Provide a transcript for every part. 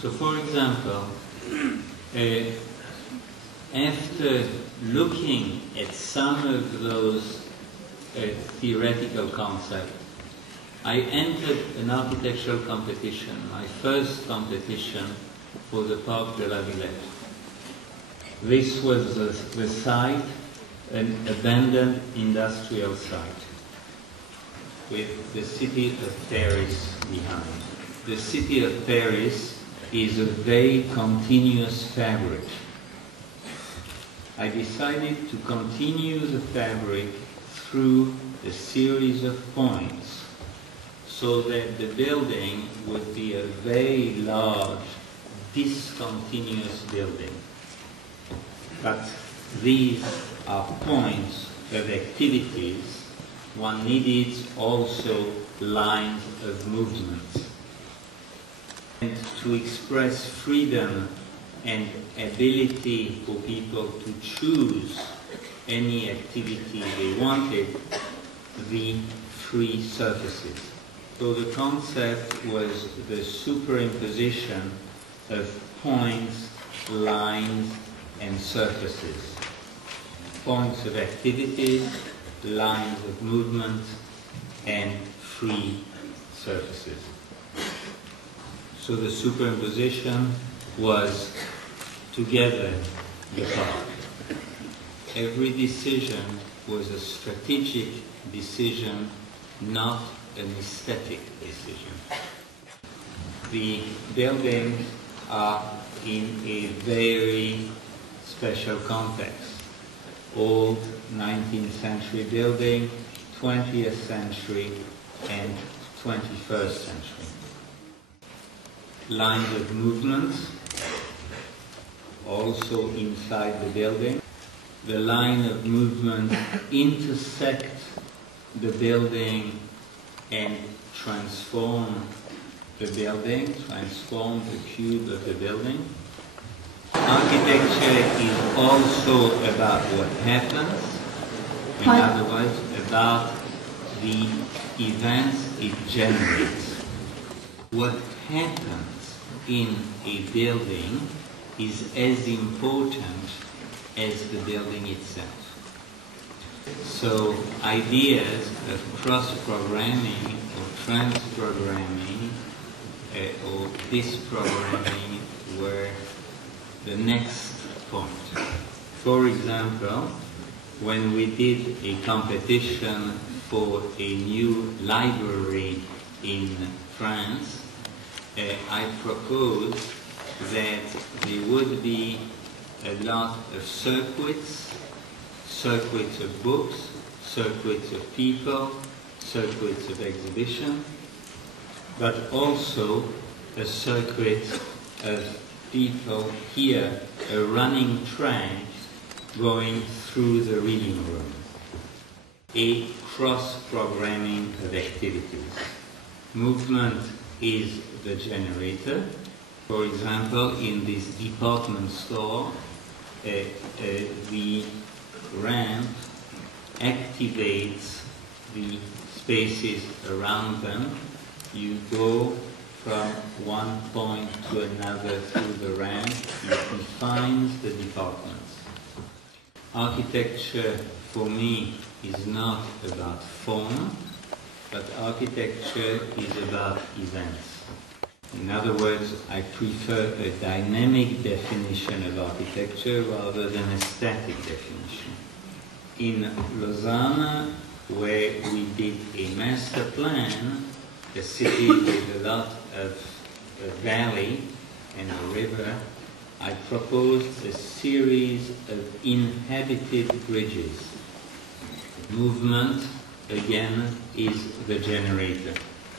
So, for example, after looking at some of those theoretical concepts, I entered an architectural competition, my first competition for the Parc de la Villette. This was the site, an abandoned industrial site, with the city of Paris behind. The city of Paris is a very continuous fabric. I decided to continue the fabric through a series of points so that the building would be a very large, discontinuous building. But these are points of activities. One needed also lines of movement. And to express freedom and ability for people to choose any activity they wanted, the free surfaces. So the concept was the superimposition of points, lines, and surfaces. Points of activities, lines of movement, and free surfaces. So the superimposition was together the park. Every decision was a strategic decision, not an aesthetic decision. The buildings are in a very special context. Old 19th century building, 20th century, and 21st century. Lines of movement, also inside the building. The line of movement intersects the building and transform the building, transform the cube of the building. Architecture is also about what happens, in other words, about the events it generates. What happens in a building is as important as the building itself. So ideas of cross-programming or trans-programming or dis-programming were the next point. For example, when we did a competition for a new library in France, I proposed that there would be a lot of circuits of books, circuits of people, circuits of exhibition, but also a circuit of people here, a running track going through the reading room. A cross-programming of activities. Movement is the generator. For example, in this department store, the ramp activates the spaces around them. You go from one point to another through the ramp. It defines the departments. Architecture, for me, is not about form, but architecture is about events. In other words, I prefer a dynamic definition of architecture rather than a static definition. In Lausanne, where we did a master plan, a city with a lot of a valley and a river, I proposed a series of inhabited bridges. Movement, again, is the generator.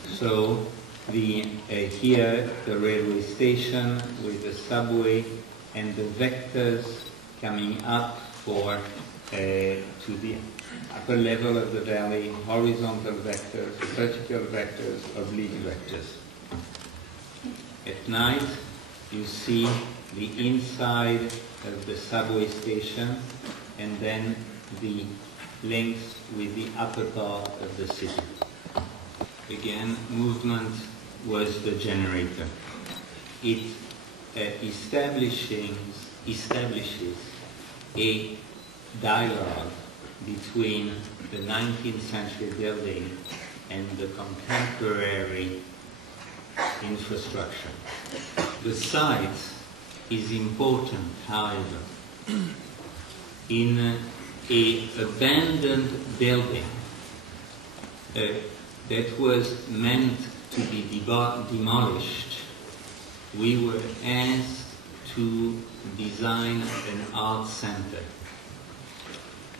So here the railway station with the subway and the vectors coming up to the upper level of the valley, horizontal vectors, vertical vectors, oblique vectors. At night, you see the inside of the subway station and then the links with the upper part of the city. Again, movement was the generator. it establishes a dialogue between the 19th century building and the contemporary infrastructure. The site is important, however. In an abandoned building that was meant to be demolished, we were asked to design an art center.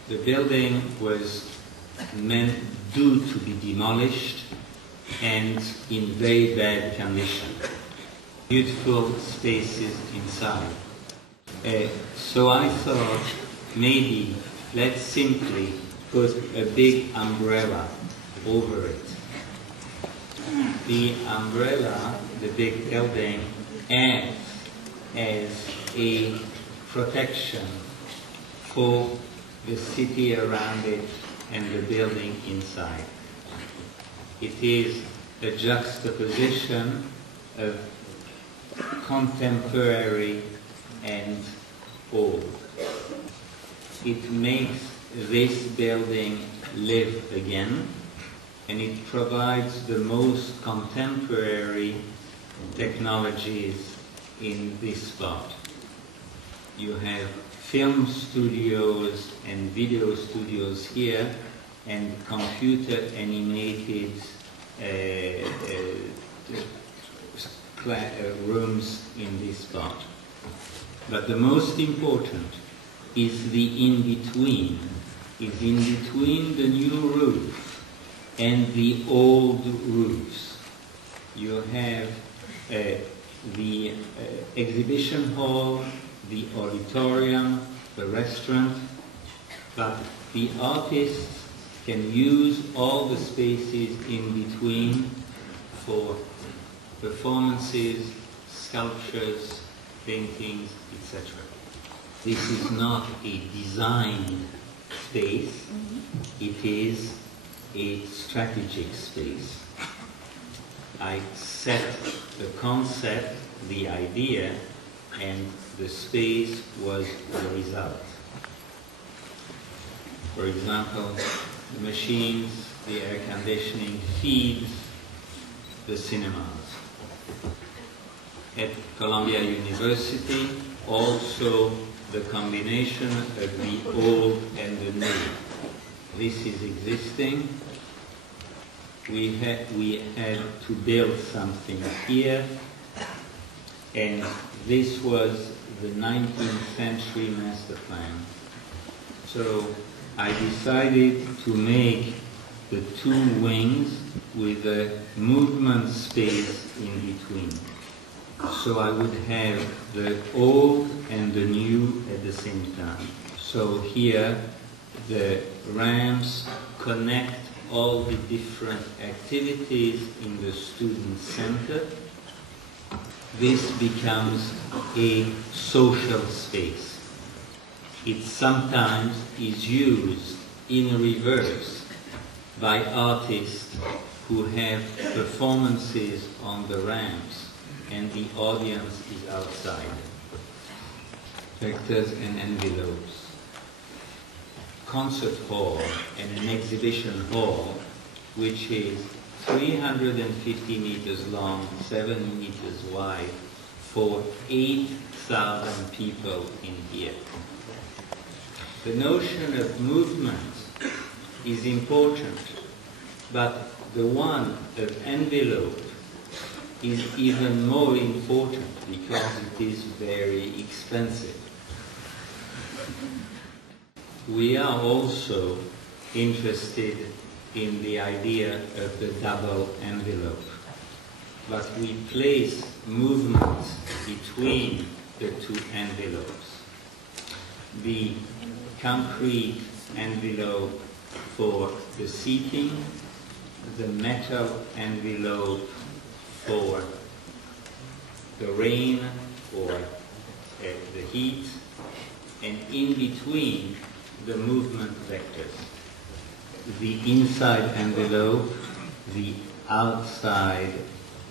The building was due to be demolished and in very bad condition. Beautiful spaces inside. So I thought maybe let's simply put a big umbrella over it. The umbrella, the big building, acts as a protection for the city around it and the building inside. It is a juxtaposition of contemporary and old. It makes this building live again, and it provides the most contemporary technologies in this spot. You have film studios and video studios here, and computer animated rooms in this spot. But the most important is the in-between, is in between the new roof and the old roofs. You have the exhibition hall, the auditorium, the restaurant, but the artists can use all the spaces in between for performances, sculptures, paintings, etc. This is not a designed space, it is a strategic space. I set the concept, the idea, and the space was the result. For example, the machines, the air conditioning feeds the cinemas. At Columbia University, also the combination of the old and the new. This is existing. We had to build something here, and this was the 19th century master plan. So I decided to make the two wings with a movement space in between. So I would have the old and the new at the same time. So here the ramps connect all the different activities in the student center. This becomes a social space. It sometimes is used in reverse by artists who have performances on the ramps and the audience is outside. Vectors and envelopes. Concert hall and an exhibition hall, which is 350 meters long, 7 meters wide, for 8,000 people in here. The notion of movement is important, but the one of envelope is even more important because it is very expensive. We are also interested in the idea of the double envelope, but we place movement between the two envelopes. The concrete envelope for the seating, the metal envelope for the rain or the heat, and in between the movement vectors. The inside envelope, the outside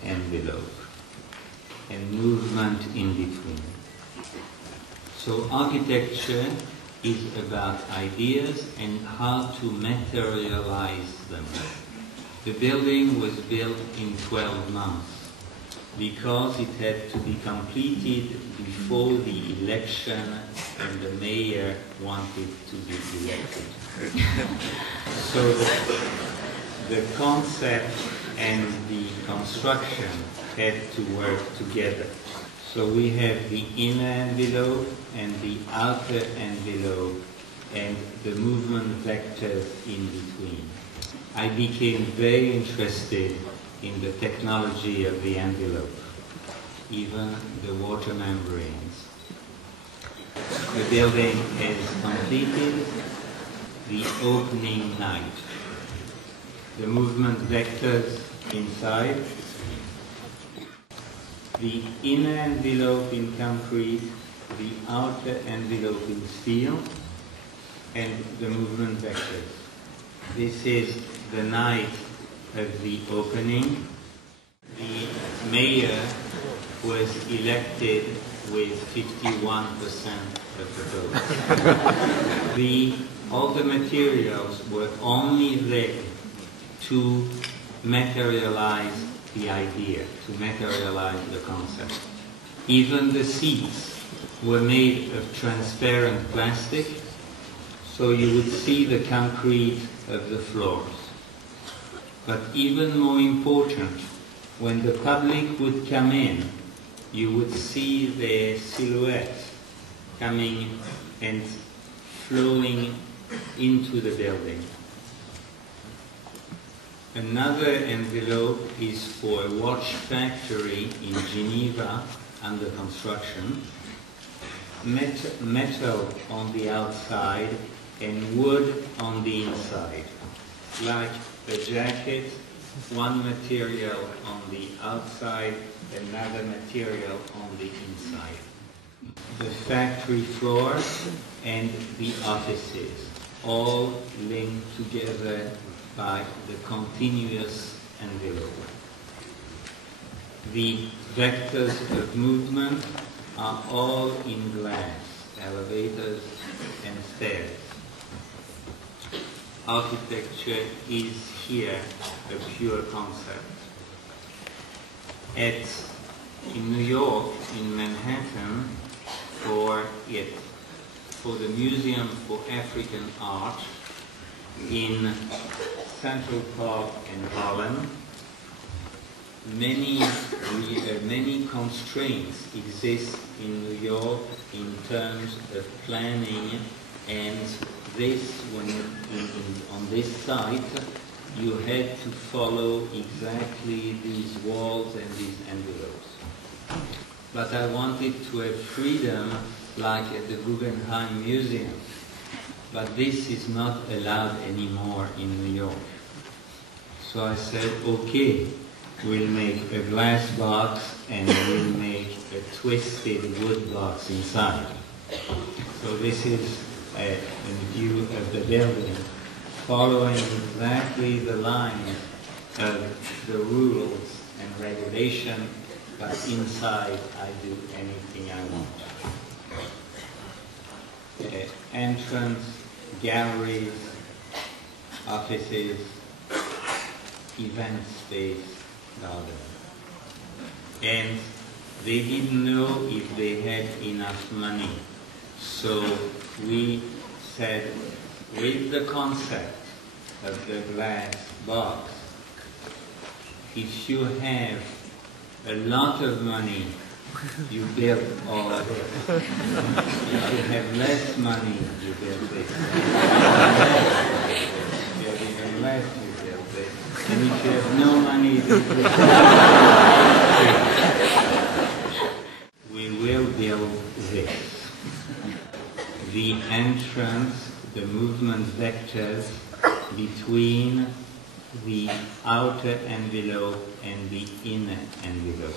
envelope. and movement in between. So architecture is about ideas and how to materialize them. The building was built in 12 months because it had to be completed before the election and the mayor wanted to be elected. So the concept and the construction had to work together. So we have the inner envelope and the outer envelope and the movement vectors in between. I became very interested in the technology of the envelope, even the water membranes. The building is completed, the opening night. The movement vectors inside, the inner envelope in concrete, the outer envelope in steel, and the movement vectors. This is the night of the opening. The mayor was elected with 51% of the vote. All the materials were only there to materialize the idea, to materialize the concept. Even the seats were made of transparent plastic, so you would see the concrete of the floors. But even more important, when the public would come in, you would see their silhouettes coming and flowing into the building. Another envelope is for a watch factory in Geneva under construction. Metal on the outside and wood on the inside. Like a jacket, one material on the outside, another material on the inside. The factory floor and the offices, all linked together by the continuous envelope. The vectors of movement are all in glass, elevators and stairs. Architecture is here a pure concept. In New York, in Manhattan, for the Museum for African Art, in Central Park in Harlem, many constraints exist in New York in terms of planning, and on this site you had to follow exactly these walls and these envelopes. But I wanted to have freedom like at the Guggenheim Museum. But this is not allowed anymore in New York. So I said, okay, we'll make a glass box and we'll make a twisted wood box inside. So this is a view of the building, following exactly the lines of the rules and regulation, but inside I do anything I want. Entrance, galleries, offices, event space, garden. And they didn't know if they had enough money. So we said, with the concept of the glass box, if you have a lot of money, you build all of it. If you have less money, you build this. If you have even less, you build this. And if you have no money, you build this. We will build this. The entrance, the movement vectors between the outer envelope and the inner envelope.